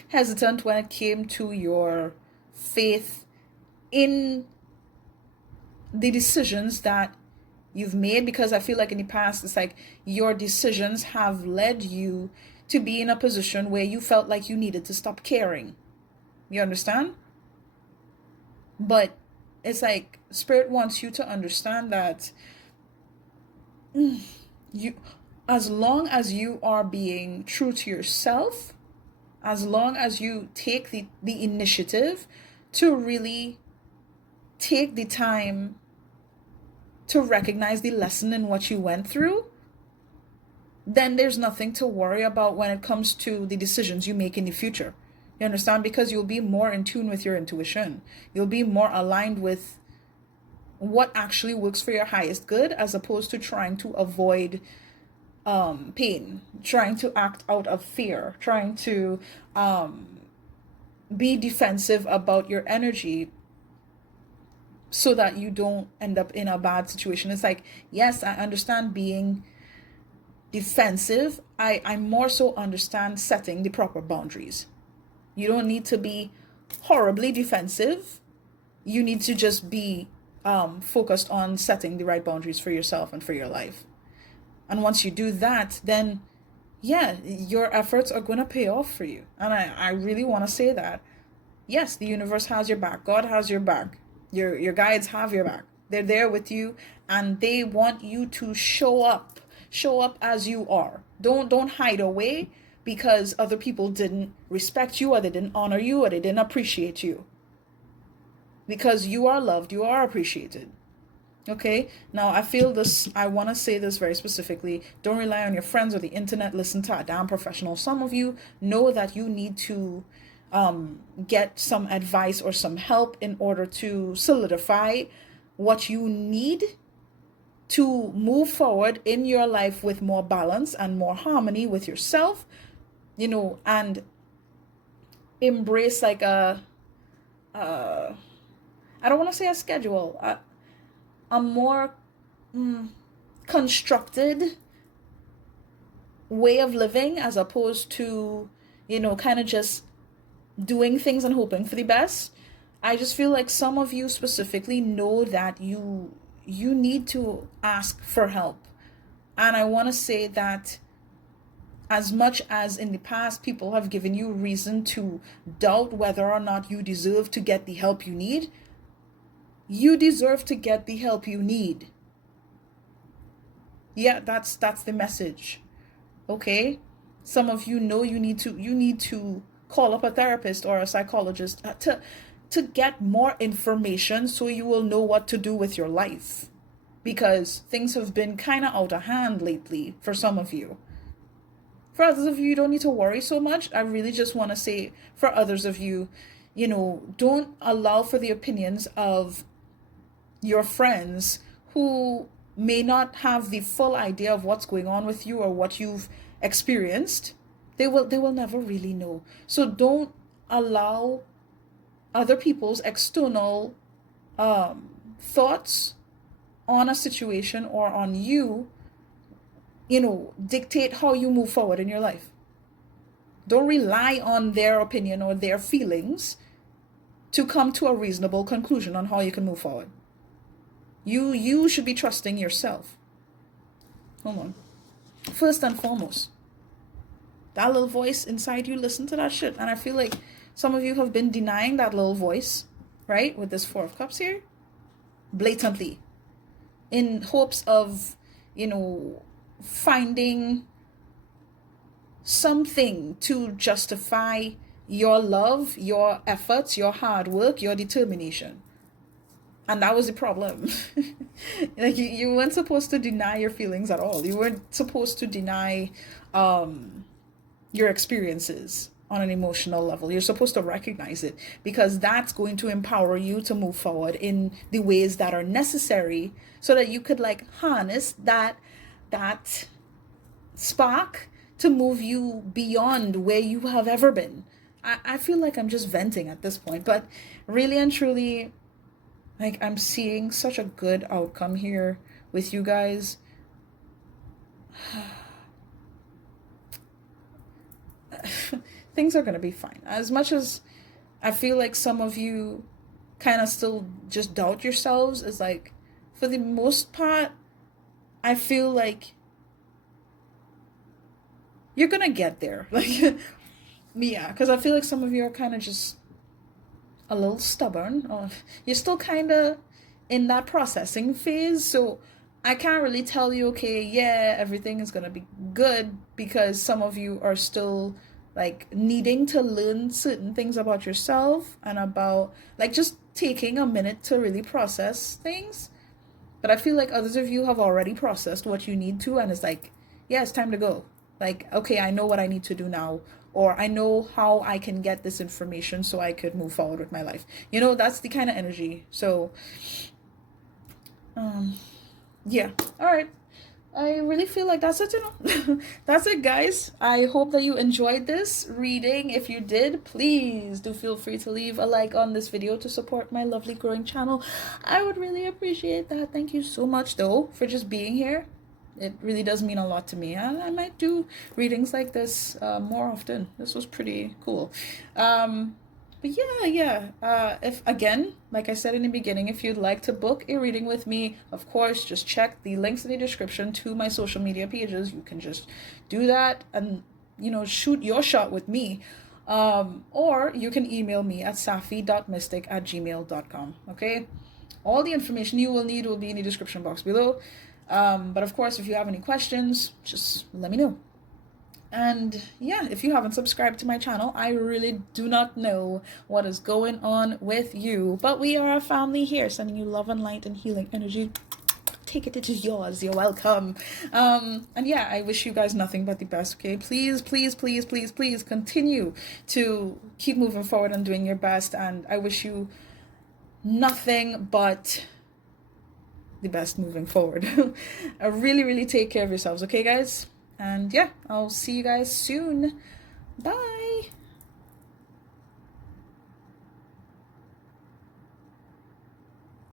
hesitant when it came to your faith in the decisions that you've made, because I feel like in the past it's like your decisions have led you to be in a position where you felt like you needed to stop caring. You understand? But it's like Spirit wants you to understand that you, as long as you are being true to yourself, as long as you take the initiative to really take the time to recognize the lesson in what you went through, then there's nothing to worry about when it comes to the decisions you make in the future. You understand? Because you'll be more in tune with your intuition. You'll be more aligned with what actually works for your highest good, as opposed to trying to avoid pain, trying to act out of fear, trying to be defensive about your energy so that you don't end up in a bad situation. It's like, yes, I understand being defensive. I more so understand setting the proper boundaries. You don't need to be horribly defensive. You need to just be focused on setting the right boundaries for yourself and for your life. And once you do that, then yeah, your efforts are going to pay off for you. And I really want to say that. Yes, the universe has your back. God has your back. Your guides have your back. They're there with you, and they want you to show up as you are. Don't hide away because other people didn't respect you, or they didn't honor you, or they didn't appreciate you. Because you are loved, you are appreciated. Okay, now I feel this, I want to say this very specifically. Don't rely on your friends or the internet. Listen to a damn professional. Some of you know that you need to get some advice or some help in order to solidify what you need to move forward in your life with more balance and more harmony with yourself, and embrace like I don't want to say a schedule, a more constructed way of living, as opposed to, kind of just doing things and hoping for the best. I just feel like some of you specifically know that you need to ask for help. And I want to say that as much as in the past people have given you reason to doubt whether or not you deserve to get the help you need, you deserve to get the help you need. Yeah, that's the message. Okay? Some of you know you need to call up a therapist or a psychologist to get more information so you will know what to do with your life. Because things have been kind of out of hand lately for some of you. For others of you, you don't need to worry so much. I really just want to say, for others of you, don't allow for the opinions of your friends who may not have the full idea of what's going on with you or what you've experienced. They will never really know. So don't allow other people's external thoughts on a situation or on you, dictate how you move forward in your life. Don't rely on their opinion or their feelings to come to a reasonable conclusion on how you can move forward. You should be trusting yourself. Hold on. First and foremost, that little voice inside you, listen to that shit. And I feel like some of you have been denying that little voice, right? With this 4 of Cups here, blatantly, in hopes of, finding something to justify your love, your efforts, your hard work, your determination. And that was the problem. Like you weren't supposed to deny your feelings at all. You weren't supposed to deny your experiences on an emotional level. You're supposed to recognize it, because that's going to empower you to move forward in the ways that are necessary, so that you could like harness that spark to move you beyond where you have ever been. I feel like I'm just venting at this point, but really and truly, like, I'm seeing such a good outcome here with you guys. Things are going to be fine. As much as I feel like some of you kind of still just doubt yourselves, is like, for the most part, I feel like you're going to get there. Like, yeah, because I feel like some of you are kind of just a little stubborn, or you're still kind of in that processing phase. So I can't really tell you, okay, yeah, everything is gonna be good, because some of you are still like needing to learn certain things about yourself, and about like just taking a minute to really process things. But I feel like others of you have already processed what you need to, and it's like, yeah, it's time to go. Like, okay, I know what I need to do now, or I know how I can get this information so I could move forward with my life. You know, that's the kind of energy. So, yeah. All right. I really feel like that's it, you know. That's it, guys. I hope that you enjoyed this reading. If you did, please do feel free to leave a like on this video to support my lovely growing channel. I would really appreciate that. Thank you so much, though, for just being here. It really does mean a lot to me. And I might do readings like this more often. This was pretty cool. But yeah. If, again, like I said in the beginning, if you'd like to book a reading with me, of course, just check the links in the description to my social media pages. You can just do that and, you know, shoot your shot with me. Or you can email me at safi.mystic@gmail.com. Okay? All the information you will need will be in the description box below. But of course, if you have any questions, just let me know. And yeah, if you haven't subscribed to my channel, I really do not know what is going on with you. But we are a family here, sending you love and light and healing energy. Take it is yours. You're welcome. And yeah, I wish you guys nothing but the best, okay? Please, please, please, please, please continue to keep moving forward and doing your best. And I wish you nothing but the best moving forward. Really, really take care of yourselves, okay, guys? And yeah, I'll see you guys soon. Bye.